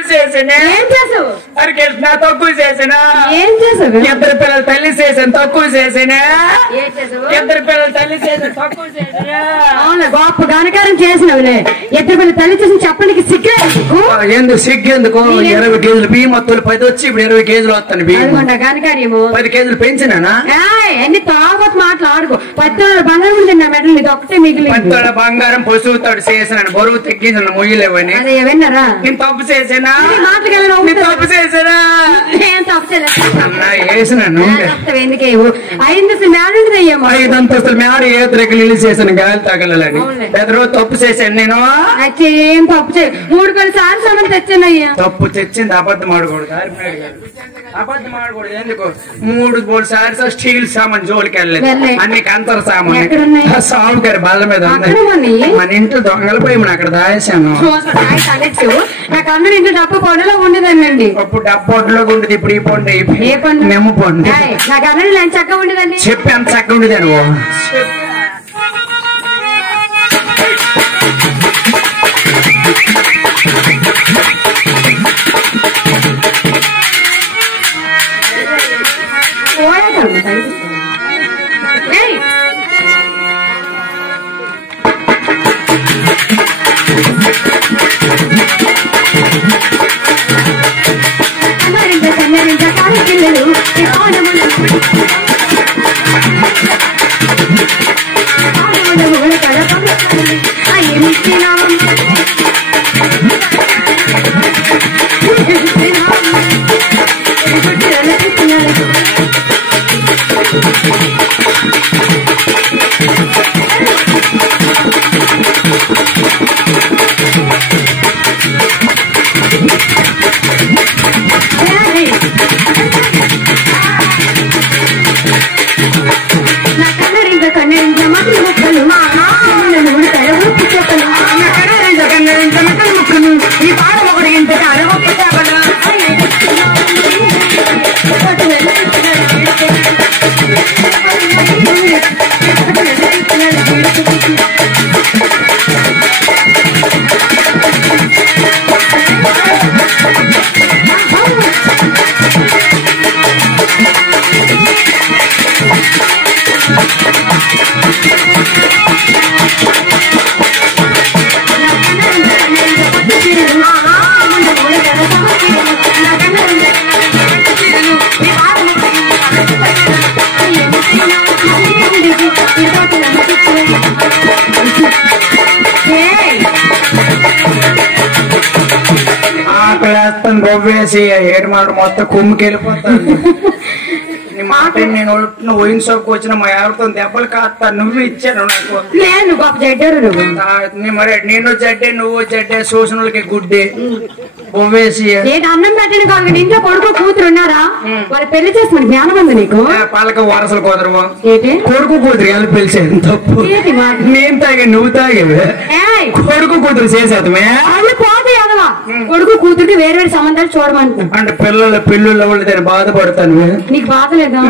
ఏం చేసావు? అరే కృష్ణ తక్కువ చేసినా. ఏం చేసావు? ఇద్దరు పిల్లలు తల్లి చేసాను తక్కువ చేసినా. ఏం చేసావు? ఇద్దరు పిల్లలు తల్లి చేసాను తక్కువ చేసినా. అవును గొప్ప ఘనకారం చేసినవులే. ఇద్దరు పిల్లలు తల్లి చేసిన చెప్పడానికి సిగ్గే ఎందుకు సిగ్గెందుకు? 20 కేజీలు బియ్యం వస్తువులు 10 వచ్చి ఇప్పుడు 20 కేజీలు వస్తాను బియ్యం. ఘనకార్యము 10 కేజీలు పెంచినానా? అన్ని తాగొచ్చు మాట్లాడుకో. 10 బంగారం ఉంది నా మెడలు, ఇది ఒక్కటే మిగిలి. 10 బంగారం పశువుతాడు చేసినాను, బరువు తగ్గించిన మొయ్యలేవని. అదే విన్నారా? నేను తప్పు చేసానా? మాటలు తప్పు చేసానా? ఏం తప్పు వేసినాను. ఎందుకేమో 5 మేడండి అయ్యేమో. 5 అంతస్తులు మేడ ఏతరికి నిల్లు చేశాను గాలి తగలని. రోజు తప్పు చేశాను నేను. ఏం తప్పు చేయ 3 సార్లు సమయం తెచ్చానయ్యా. తప్పు తెచ్చింది అబద్ధం ఆడకూడదు. అబద్ధం ఆడకూడదు. ఎందుకు? 3 సార్లు స్టీల్ సామాన్ జోలికి వెళ్ళలేదు. అన్ని కంతర సామాన్ సాగు గారి బల్ల మీద మన ఇంట్లో దొంగలు పోయి మనం అక్కడ దాచేసాను. నాకు అందరూ ఇంట్లో డబ్బు పొడలో ఉండదండి. అప్పుడు డబ్బు పొడలో ఉండేది. ఇప్పుడు ఈ పండు ఏ పండు? నిమ్మ పండు. నాకు అందరూ లంచ్ చక్కగా ఉండదండి. చెప్పి అంత చక్కగా ఉండేది నువ్వు. వేసి ఏడు మాట మొత్తం కుమ్మికి వెళ్ళిపోతాను. నీ మాట నేను ఓయిన్ షాప్కి వచ్చిన మా ఎవరితో దెబ్బలు కాస్తా. నువ్వు ఇచ్చాను నాకు. మరి నేను జడ్డే నువ్వు జడ్డే సూచనలకి గుడ్డే బొవ్వేసి అన్నం పెట్టండి కాదు. ఇంట్లో కొడుకు కూతురు ఉన్నారా? వాళ్ళు పెళ్లి చేసుకుని జ్ఞానం ఉంది నీకు? పలక వరసలు కుదరవు. కొడుకు కూతురు ఎలా పిలిచేది తప్పు. నేను తాగే నువ్వు తాగేవే. కొడుకు కూతురు చేసేదమే. కొడుకు కూతురికి వేరే వేరే సంబంధాలు చూడమంటున్నా. అంటే పిల్లల పిల్లలు బాధపడతాను. నీకు బాధ లేదా?